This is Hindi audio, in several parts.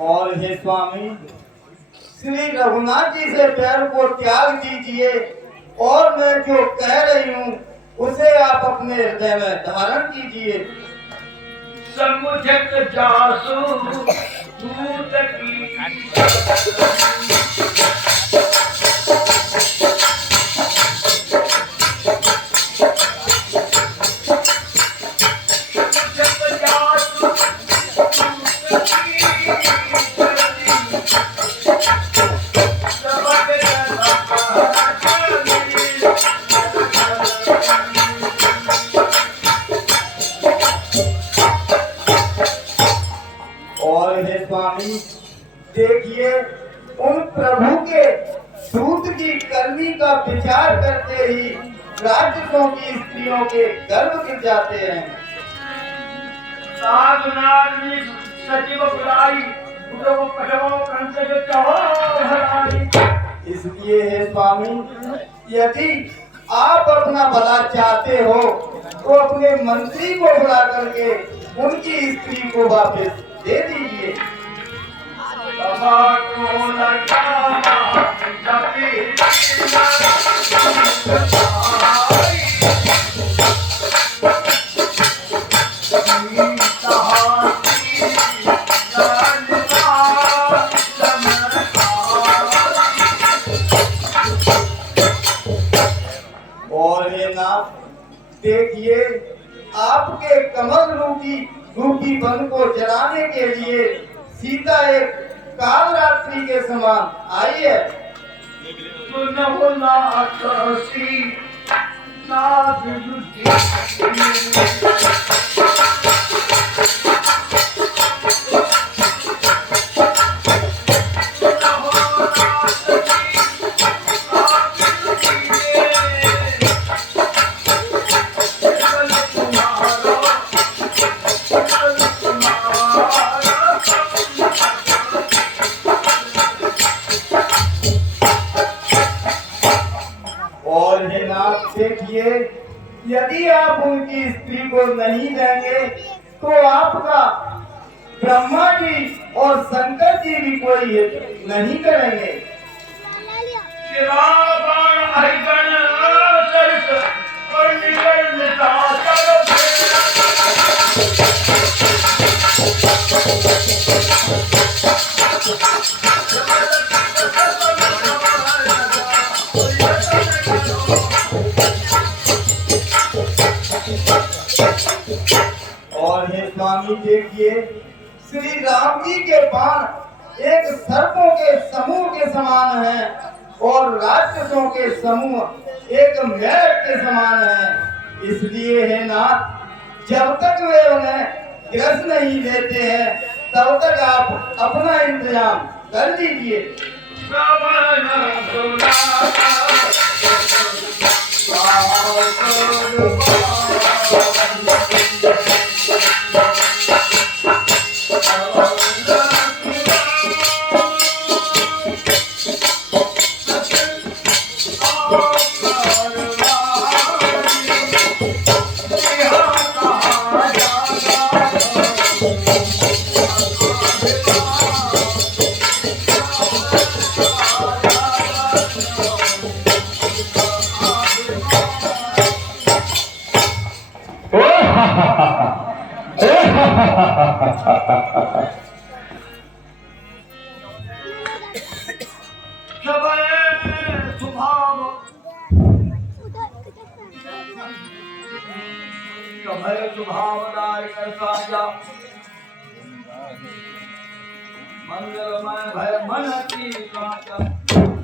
और हे स्वामी, श्री रघुनाथ जी से पैर को त्याग दीजिए और मैं जो कह रही हूँ उसे आप अपने हृदय में धारण कीजिए। समुझत जासु दूत की देखिए, उन प्रभु के दूत की करनी का विचार करते ही राक्षसों की स्त्रियों के गर्भ गिर जाते हैं। सचिव बुलाई इसलिए हे स्वामी, यदि आप अपना भला चाहते हो तो अपने मंत्री को बुला करके उनकी स्त्री को वापस दे दीजिए। और हे नाथ, देखिए, आपके कमल रूपी वन को जलाने के लिए सीता एक काल रात्रि के समान आई है। देखिए, यदि आप उनकी स्त्री को नहीं देंगे तो आपका ब्रह्मा जी और शंकर जी भी कोई नहीं करेंगे। और हे स्वामी, देखिए, श्री राम जी के बाण एक सर्पों के समूह के समान हैं और राक्षसों के समूह एक मेढक के समान हैं। इसलिए है नाथ, जब तक वे उन्हें ग्रस नहीं लेते हैं तब तक आप अपना इंतजाम कर लीजिए।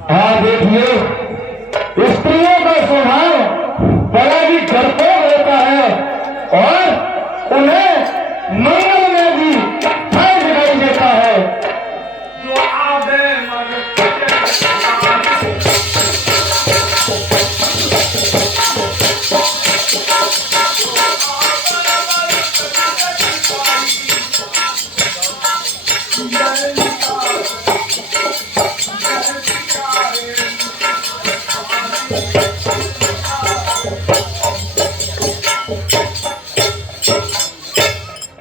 हाँ, देखिए, स्त्रियों का स्वभाव बड़ा ही डरपोक होता है और उन्हें मंगल में भी भय दिखाई देता है।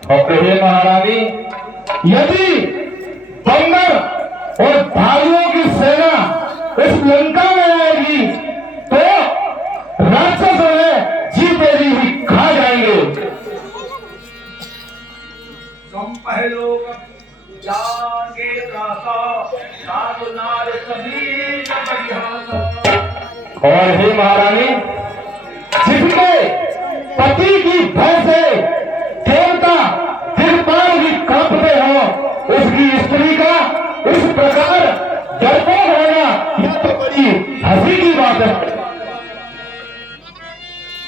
और कहिए महारानी, यदि रावण और भाइयों की सेना इस लंका में आएगी तो राक्षस उन्हें जीते ही खा जाएंगे। तुम पहलो जागे रासा साधु नार सभी न बढ़िया। और हे महारानी, जिसके पति की भय से देवता दिलपाल भी कांपते हो, उसकी स्त्री का इस प्रकार डरपोक होना यह तो बड़ी हंसी की बात है।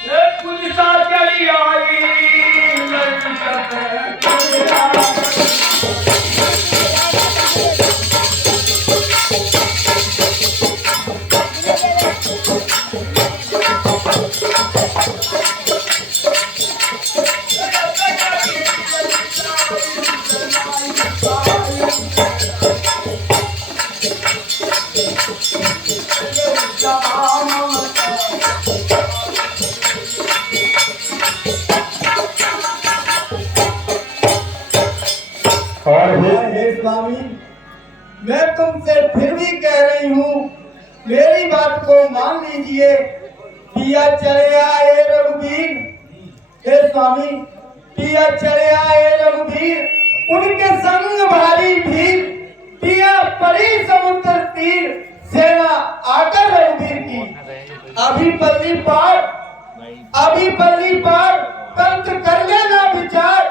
ये कुछ सा चली आई और हे स्वामी, मैं तुमसे फिर भी कह रही हूँ, मेरी बात को मान लीजिए। पिया चले आए रघुवीर, हे स्वामी, पिया चले आए रघुवीर, उनके संग भारी भीड़, पिया पड़ी समुद्र तीर, सेना आकर रघुवीर की। अभी पल्ली पार पंथ कर लेना विचार,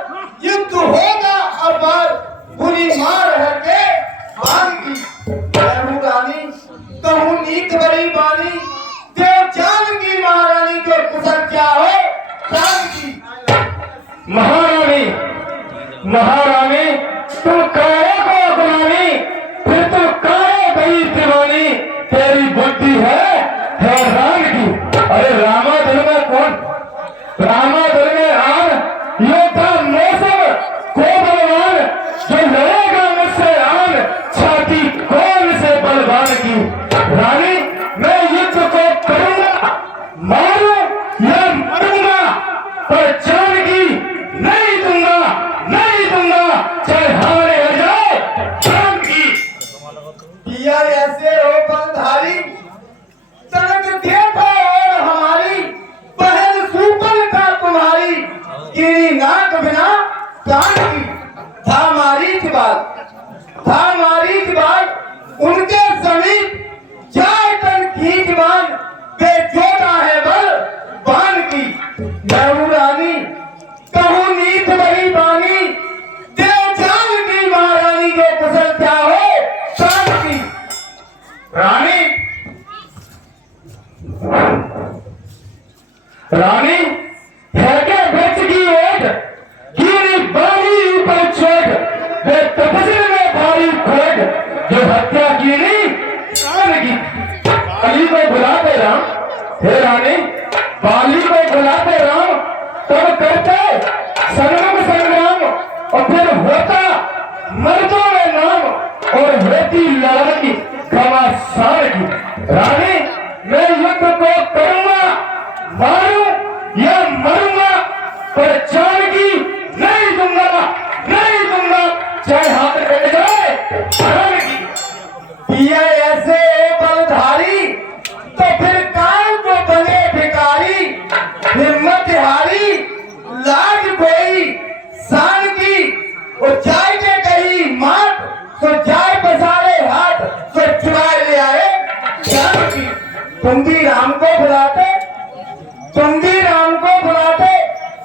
युद्ध होगा अपार, बुरी मार है के बाण की। मैं रानी कहूँ नीत बड़ी बानी, देव जान की महारानी के कुशल क्या हो प्राण की। महारानी, महारानी, तुम काहे को अपनानी, फिर तुम काहे गई दीवानी, तेरी बुद्धि है राम की। अरे रामा दिल में कौन, रामा दिल में आन योद्धा मौसम को बलवान, जो लड़ेगा मुझसे आन, छाती कौन से बलवान की। रानी, मैं युद्ध को करूंगा, मारू या मरूंगा, पर जान की नहीं दूंगा, नहीं दूंगा, चाहे हारे हो जाए जान की। पिया ऐसे हो बलधारी, तनक देखो और हमारी, बहन सुपल का तुम्हारी, गिरी नाक बिना प्राण की। था मारी बात उनके समीप, जाए तन खींच बान, बेजोड़ा है बल बान की। मैं रानी कहूँ नीत बड़ी बानी, देव जान की महारानी के कुशल क्या हो शान की। रानी, रानी, फेंके वृक्ष की ओट, गिरी बाली ऊपर चोट, वे तपस्या में भारी खोट, जो हत्या की नहीं प्राण की। बाली को बुलाते राम, हे रानी, बाली को बुलाते राम, तब करते संग्राम, और फिर होता मर्दों में नाम, और होती लड़ाई घमासान की। रानी, मैं युद्ध को करूंगा, मारूं या मरूंगा, पर जान की नहीं दूंगा, नहीं दूंगा, चाहे हाथ कट जाए प्राण की। पिया ऐसे बलधारी, तो फिर काल को बने भिखारी, हिम्मत हारी, लाज कोई शान की। वो जाए के कही मात, तो जाए पसारे हाथ, तो चुराए ले आए जान की। तुम भी राम को बुलाते,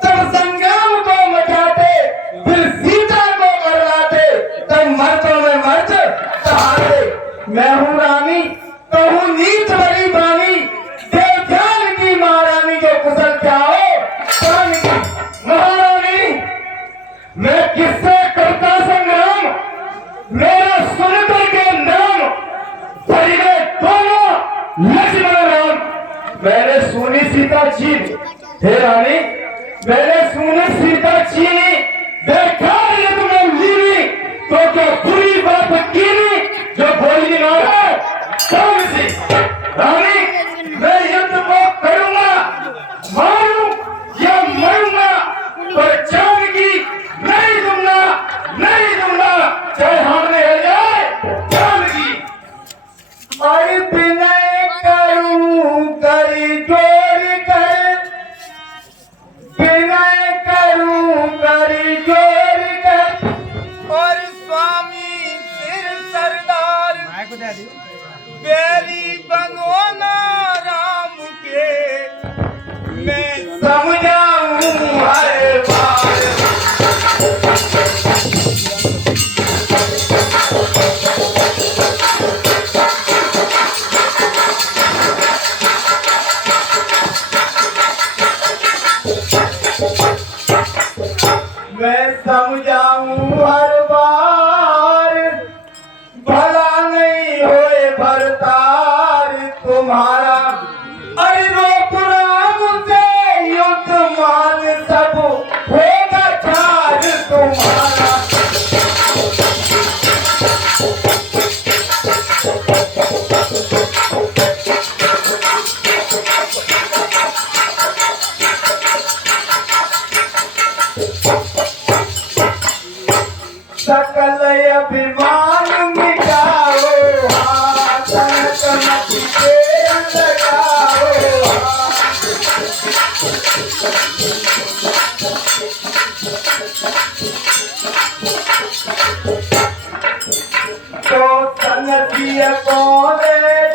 तब संग्राम को मचाते, फिर सीता को मरवाते, तब मर्दों में मर्द सहारे। मैं हूँ रानी कहूँ नीत बड़ी बानी, देव जान की महारानी के कुशल क्या हो प्राण की। महारानी, मैं किससे करता संग्राम, मेरा सुनकर के नाम, परिवे दोनों लक्ष्मण राम। मैंने सुनी सीता चीनी, हे रानी, मैंने सुनी सीता चीनी, देखा ये तुम्हें लीनी, तो क्या बुरी बात कीनी, जो बोली ना है कौन सी। रानी, मैं युद्ध को करूंगा, मारूं या मरूंगा, पर जान की नहीं दूंगा, नहीं दूंगा, चाहे हमने हो जाए बेरी बनो ना राम के मैं समझाऊं हर बार। मैं समझाऊं हर बार भला नहीं होए भरतार तुम्हारा। अरे रोक राम से युद्ध मान सब होगा चार तुम्हारा। सकल अभिमान मिटाओ हाथ कमर पे लगाओ हाथ। तो संगतिया कौन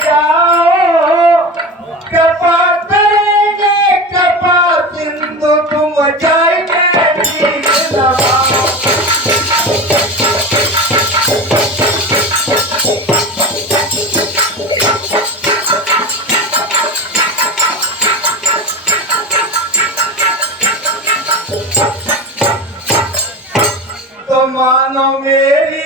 जाओ कृपा करेंगे कृपा सिंधु तुम जाएंगे नील नवाओ। तो मानो मेरी